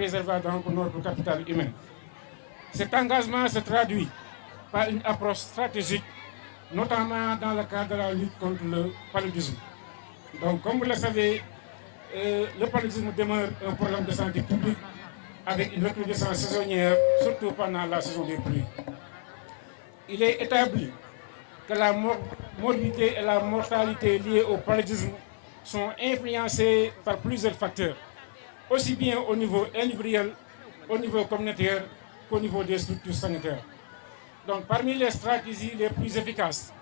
préserver donc notre capital humain. Cet engagement se traduit par une approche stratégique, notamment dans le cadre de la lutte contre le paludisme. Donc, comme vous le savez, le paludisme demeure un problème de santé publique avec une recrudescence saisonnière, surtout pendant la saison des pluies. Il est établi que la morbidité et la mortalité liées au paludisme sont influencées par plusieurs facteurs, aussi bien au niveau individuel, au niveau communautaire qu'au niveau des structures sanitaires. Donc, parmi les stratégies les plus efficaces,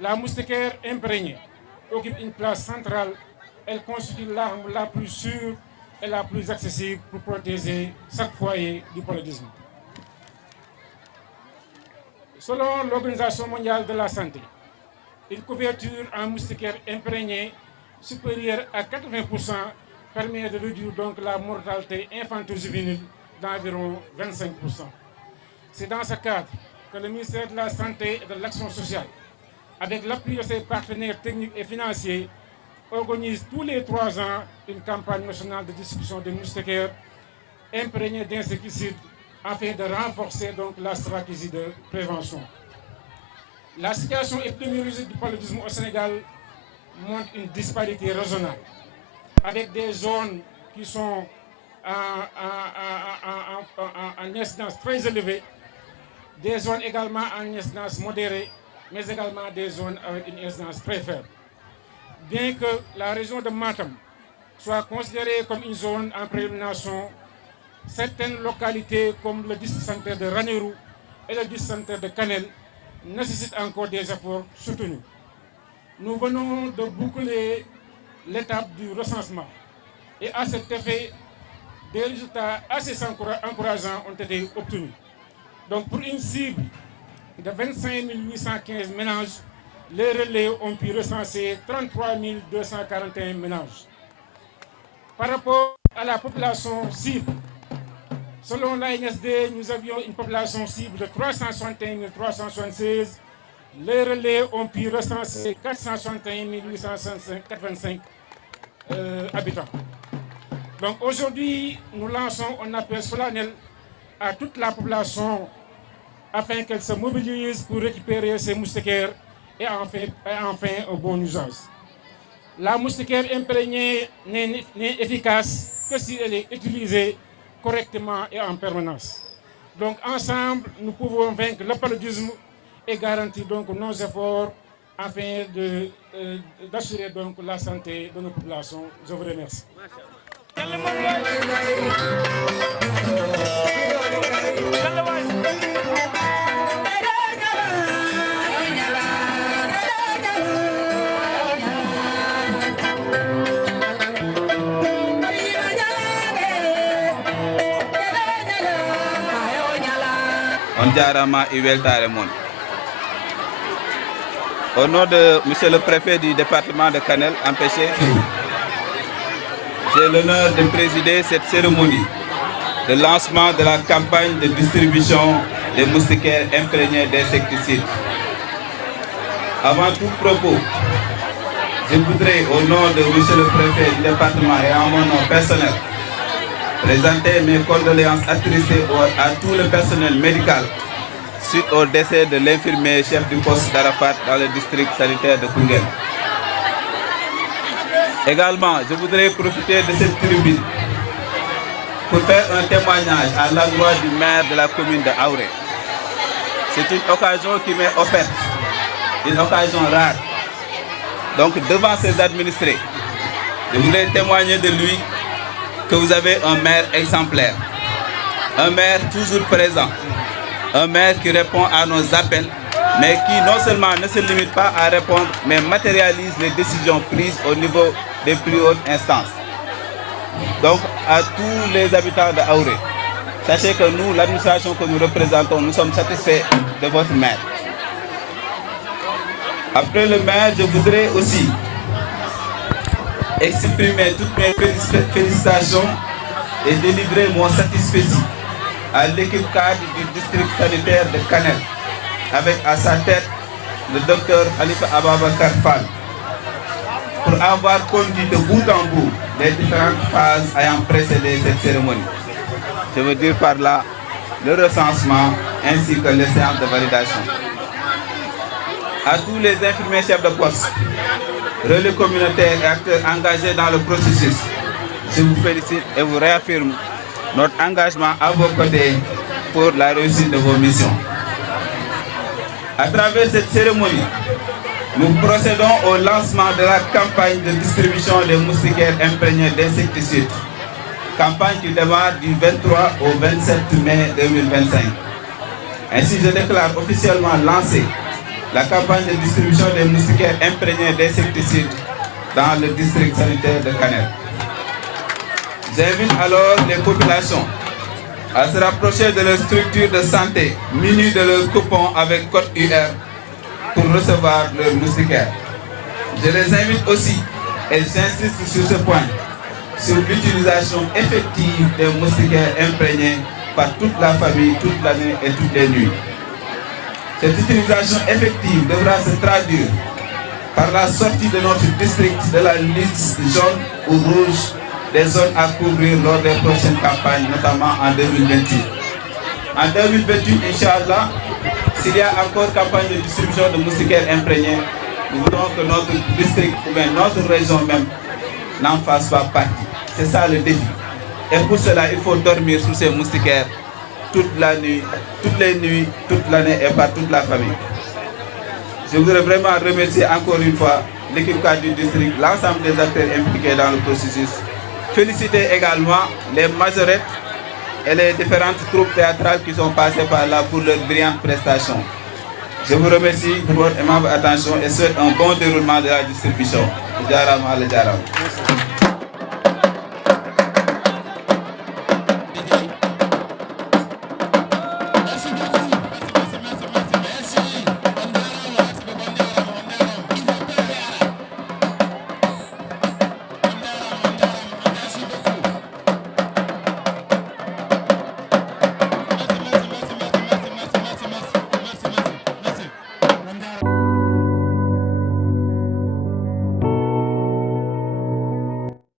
la moustiquaire imprégnée occupe une place centrale. Elle constitue l'arme la plus sûre et la plus accessible pour protéger chaque foyer du paludisme. Selon l'Organisation mondiale de la santé, une couverture en moustiquaire imprégnée supérieure à 80% permet de réduire donc la mortalité infanto-juvénile d'environ 25%. C'est dans ce cadre que le ministère de la Santé et de l'Action sociale, avec l'appui de ses partenaires techniques et financiers, organise tous les 3 ans une campagne nationale de distribution de moustiquaires imprégnés d'insecticides afin de renforcer donc la stratégie de prévention. La situation épidémiologique du paludisme au Sénégal montre une disparité régionale, avec des zones qui sont en incidence très élevée, des zones également en incidence modérée, mais également des zones avec une incidence très faible. Bien que la région de Matam soit considérée comme une zone en prédomination, certaines localités comme le district sanitaire de Ranérou et le district sanitaire de Kanel nécessitent encore des efforts soutenus. Nous venons de boucler l'étape du recensement et à cet effet, des résultats assez encourageants ont été obtenus. Donc pour une cible de 25 815 ménages, les relais ont pu recenser 33 241 ménages. Par rapport à la population cible, selon l'ANSD, nous avions une population cible de 361 376. Les relais ont pu recenser 461 885 habitants. Donc aujourd'hui, nous lançons un appel solennel à toute la population afin qu'elle se mobilise pour récupérer ces moustiquaires et enfin un bon usage. La moustiquaire imprégnée n'est efficace que si elle est utilisée correctement et en permanence. Donc ensemble, nous pouvons vaincre le paludisme et garantir donc nos efforts afin d'assurer donc la santé de nos populations. Je vous remercie. On jarama e weltare mon. Au nom de monsieur le préfet du département de Kanel, empêché, j'ai l'honneur de présider cette cérémonie de lancement de la campagne de distribution des moustiquaires imprégnés d'insecticides. Avant tout propos, je voudrais, au nom de monsieur le préfet du département et en mon nom personnel, présenter mes condoléances attristées à tout le personnel médical suite au décès de l'infirmier chef du poste d'Arafat dans le district sanitaire de Koungheul. Également, je voudrais profiter de cette tribune pour faire un témoignage à l'endroit du maire de la commune de Auré. C'est une occasion qui m'est offerte, une occasion rare. Donc devant ses administrés, je voudrais témoigner de lui que vous avez un maire exemplaire, un maire toujours présent, un maire qui répond à nos appels, mais qui non seulement ne se limite pas à répondre, mais matérialise les décisions prises au niveau des plus hautes instances. Donc à tous les habitants de Auré, sachez que nous, l'administration que nous représentons, nous sommes satisfaits de votre maire. Après le maire, je voudrais aussi exprimer toutes mes félicitations et délivrer mon satisfecit à l'équipe cadre du district sanitaire de Kanel, avec à sa tête le docteur Khalifa Ababakar Fall, pour avoir conduit de bout en bout les différentes phases ayant précédé cette cérémonie. Je veux dire par là le recensement ainsi que les séances de validation. À tous les infirmiers chefs de poste, relais communautaires et acteurs engagés dans le processus, je vous félicite et vous réaffirme notre engagement à vos côtés pour la réussite de vos missions. À travers cette cérémonie, nous procédons au lancement de la campagne de distribution des moustiquaires imprégnés d'insecticides. Campagne qui démarre du 23 au 27 mai 2025. Ainsi, je déclare officiellement lancée la campagne de distribution des moustiquaires imprégnés d'insecticides dans le district sanitaire de Kanel. J'invite alors les populations à se rapprocher de leurs structures de santé munies de leur coupon avec code UR pour recevoir leurs moustiquaires. Je les invite aussi, et j'insiste sur ce point, sur l'utilisation effective des moustiquaires imprégnés par toute la famille, toute l'année et toutes les nuits. Cette utilisation effective devra se traduire par la sortie de notre district de la liste jaune ou rouge des zones à couvrir lors des prochaines campagnes, notamment en 2028. En 2028, Inch'Allah, s'il y a encore campagne de distribution de moustiquaires imprégnés, nous voudrons que notre district ou bien notre région même n'en fasse pas partie. C'est ça le défi. Et pour cela, il faut dormir sous ces moustiquaires toute la nuit, toutes les nuits, toute l'année et par toute la famille. Je voudrais vraiment remercier encore une fois l'équipe cadre du district, l'ensemble des acteurs impliqués dans le processus. Féliciter également les majorettes et les différentes troupes théâtrales qui sont passées par là pour leurs brillantes prestations. Je vous remercie pour votre aimable attention et souhaite un bon déroulement de la distribution. Jaram al Jaram.